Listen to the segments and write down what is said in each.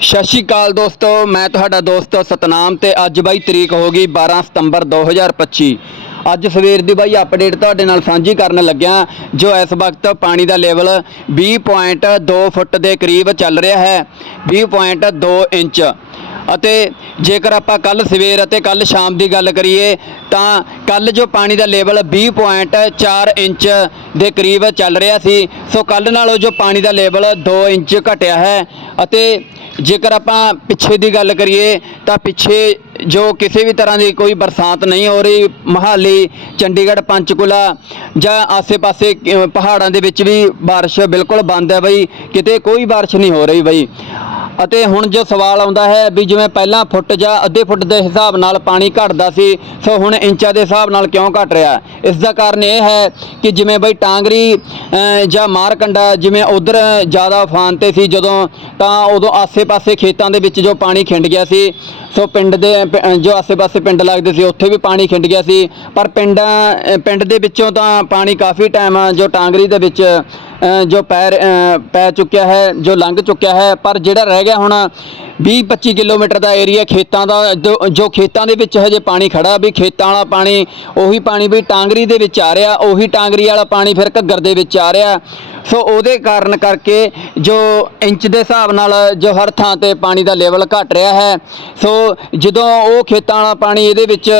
ਸਤਿ ਸ਼੍ਰੀ ਅਕਾਲ ਦੋਸਤੋ, ਮੈਂ ਤੁਹਾਡਾ ਦੋਸਤ ਸਤਨਾਮ ਤੇ ਅੱਜ ਬਾਈ ਤਰੀਕ ਹੋ ਗਈ 12 ਸਤੰਬਰ 2025 ਅੱਜ ਸਵੇਰ ਦੀ ਬਾਈ ਅਪਡੇਟ ਤੁਹਾਡੇ ਨਾਲ ਸਾਂਝੀ ਕਰਨ ਲੱਗਿਆ, ਜੋ ਇਸ ਵਕਤ ਪਾਣੀ ਦਾ ਲੈਵਲ 20.2 ਫੁੱਟ ਦੇ ਕਰੀਬ ਚੱਲ ਰਿਹਾ ਹੈ 20.2 ਇੰਚ। ਅਤੇ ਜੇਕਰ ਆਪਾਂ ਕੱਲ ਸਵੇਰ ਅਤੇ ਕੱਲ ਸ਼ਾਮ ਦੀ ਗੱਲ ਕਰੀਏ, ਤਾਂ ਕੱਲ ਜੋ ਪਾਣੀ ਦਾ ਲੈਵਲ 20.4 ਇੰਚ ਦੇ ਕਰੀਬ ਚੱਲ ਰਿਹਾ ਸੀ, ਸੋ ਕੱਲ ਨਾਲੋਂ ਜੋ ਪਾਣੀ ਦਾ ਲੈਵਲ 2 ਇੰਚ ਘਟਿਆ ਹੈ, ਅਤੇ ਜੇਕਰ ਆਪਾਂ ਪਿੱਛੇ ਦੀ ਗੱਲ ਕਰੀਏ, ਤਾਂ ਪਿੱਛੇ ਜੋ ਕਿਸੇ ਵੀ ਤਰ੍ਹਾਂ ਦੀ ਕੋਈ ਬਰਸਾਤ ਨਹੀਂ ਹੋ ਰਹੀ, ਮਹਾਲੀ, ਚੰਡੀਗੜ੍ਹ, ਪੰਚਕੂਲਾ ਜਾਂ ਆਸੇ-ਪਾਸੇ ਪਹਾੜਾਂ ਦੇ ਵਿੱਚ ਵੀ ਬਾਰਿਸ਼ ਬਿਲਕੁਲ ਬੰਦ ਹੈ ਬਈ, ਕਿਤੇ ਕੋਈ ਬਾਰਿਸ਼ ਨਹੀਂ ਹੋ ਰਹੀ ਬਈ। ਅਤੇ ਹੁਣ ਜੋ ਸਵਾਲ ਆਉਂਦਾ ਹੈ ਵੀ ਜਿਵੇਂ ਪਹਿਲਾਂ ਫੁੱਟ ਜਾਂ ਅੱਧੇ ਫੁੱਟ ਦੇ ਹਿਸਾਬ ਨਾਲ ਪਾਣੀ ਘਟਦਾ ਸੀ ਸੋ ਹੁਣ ਇੰਚਾਂ ਦੇ ਹਿਸਾਬ ਨਾਲ ਕਿਉਂ ਘਟ ਰਿਹਾ? ਇਸ ਦਾ ਕਾਰਨ ਇਹ ਹੈ ਕਿ ਜਿਵੇਂ ਬਈ ਟਾਂਗਰੀ ਅ, ਜਾਂ ਮਾਰਕੰਡਾ ਜਿਵੇਂ ਉਧਰ ਜ਼ਿਆਦਾ ਉਫਾਨ ਤੇ ਸੀ ਜਦੋਂ ਤਾਂ ਉਦੋਂ ਆਸੇ-ਪਾਸੇ ਖੇਤਾਂ ਦੇ ਵਿੱਚ ਜੋ ਪਾਣੀ ਖਿੰਡ ਗਿਆ ਸੀ ਸੋ ਪਿੰਡ ਦੇ ਪ- ਜੋ ਆਸੇ-ਪਾਸੇ ਪਿੰਡ ਲੱਗਦੇ ਸੀ ਉੱਥੇ ਵੀ ਪਾਣੀ ਖਿੰਡ ਗਿਆ ਸੀ। ਪਰ ਪਿੰਡਾਂ ਪਿੰਡ ਦੇ ਵਿੱਚੋਂ ਤਾਂ ਪਾਣੀ ਕਾਫੀ ਟਾਈਮ ਜੋ ਟਾਂਗਰੀ ਦੇ ਵਿੱਚ ਜੋ ਪੈਰ ਪੈ ਚੁੱਕਿਆ ਹੈ, ਜੋ ਲੰਘ ਚੁੱਕਿਆ ਹੈ, ਪਰ ਜਿਹੜਾ ਰਹਿ ਗਿਆ ਹੁਣ 20-25 ਕਿਲੋਮੀਟਰ ਦਾ ਏਰੀਆ ਖੇਤਾਂ ਦਾ, ਜੋ- ਜੋ ਖੇਤਾਂ ਦੇ ਵਿੱਚ ਹਜੇ ਪਾਣੀ ਖੜਾ ਵੀ ਖੇਤਾਂ ਵਾਲਾ ਪਾਣੀ, ਉਹੀ ਪਾਣੀ ਵੀ ਟਾਂਗਰੀ ਦੇ ਵਿੱਚ ਆ ਰਿਹਾ, ਉਹੀ ਟਾਂਗਰੀ ਵਾਲਾ ਪਾਣੀ ਫਿਰ ਘੱਗਰ ਦੇ ਵਿੱਚ ਆ ਰਿਹਾ। ਸੋ ਉਹਦੇ ਕਾਰਨ ਕਰਕੇ ਜੋ ਇੰਚ ਦੇ ਹਿਸਾਬ ਨਾਲ ਜੋ ਹਰ ਥਾਂ ਤੇ ਪਾਣੀ ਦਾ ਲੈਵਲ ਘਟ ਰਿਹਾ ਹੈ। ਸੋ ਜਦੋਂ ਉਹ ਖੇਤਾਂ ਵਾਲਾ ਪਾਣੀ ਇਹਦੇ ਵਿੱਚ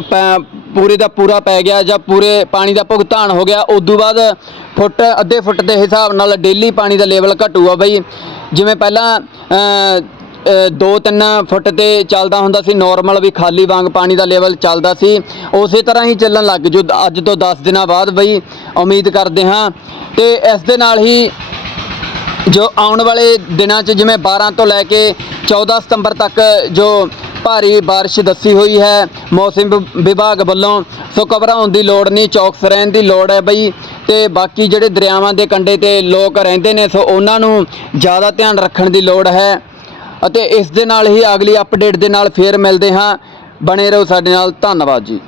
ਪ- ਪੂਰੇ ਦਾ ਪੂਰਾ ਪੈ ਗਿਆ ਜਾਂ ਪੂਰੇ ਪਾਣੀ ਦਾ ਭੁਗਤਾਨ ਹੋ ਗਿਆ ਉਦੋਂ ਬਾਅਦ ਫੁੱਟ ਅੱਧੇ ਫੁੱਟ ਦੇ ਹਿਸਾਬ ਨਾਲ ਡੇਲੀ ਪਾਣੀ ਦਾ ਲੈਵਲ ਘਟੂਗਾ ਬਈ। ਜਿਵੇਂ ਪਹਿਲਾਂ ਅ, ਅ, ਦੋ ਤਿੰਨ ਫੁੱਟ ਤੇ ਚੱਲਦਾ ਹੁੰਦਾ ਸੀ ਨਾਰਮਲ ਵੀ ਖਾਲੀ ਵਾਂਗ ਪਾਣੀ ਦਾ ਲੈਵਲ ਚੱਲਦਾ ਸੀ। ਉਸੇ ਤਰ੍ਹਾਂ ਹੀ ਚੱਲਣ ਲੱਗ ਜੋ ਅੱਜ ਤੋਂ 10 ਦਿਨਾਂ ਬਾਅਦ ਬਈ ਉਮੀਦ ਕਰਦੇ ਹਾਂ। ਤੇ ਇਸ ਦੇ ਨਾਲ ਹੀ ਜੋ ਆਉਣ ਵਾਲੇ ਦਿਨਾਂ 'ਚ ਜਿਵੇਂ 12 ਤੋਂ ਲੈ ਕੇ 14 ਸਤੰਬਰ ਤੱਕ ਜੋ ਭਾਰੀ ਬਾਰਿਸ਼ ਦੱਸੀ ਹੋਈ ਹੈ। ਮੌਸਮ ਵਿ- ਵਿਭਾਗ ਵੱਲੋਂ ਸੋ ਘਬਰਾਉਣ ਦੀ ਲੋੜ ਨਹੀਂ ਚੌਕਸ ਰਹਿਣ ਦੀ ਲੋੜ ਹੈ ਬਈ। ਤੇ ਬਾਕੀ ਜਿਹੜੇ ਦਰਿਆਵਾਂ ਦੇ ਕੰਢੇ ਤੇ ਲੋਕ ਰਹਿੰਦੇ ਨੇ, ਸੋ ਉਹਨਾਂ ਨੂੰ ਜ਼ਿਆਦਾ ਧਿਆਨ ਰੱਖਣ ਦੀ ਲੋੜ ਹੈ। ਅਤੇ ਇਸ ਦੇ ਨਾਲ ਹੀ ਅਗਲੀ ਅਪਡੇਟ ਦੇ ਨਾਲ ਫੇਰ ਮਿਲਦੇ ਹਾਂ। ਬਣੇ ਰਹੋ ਸਾਡੇ ਨਾਲ। ਧੰਨਵਾਦ ਜੀ।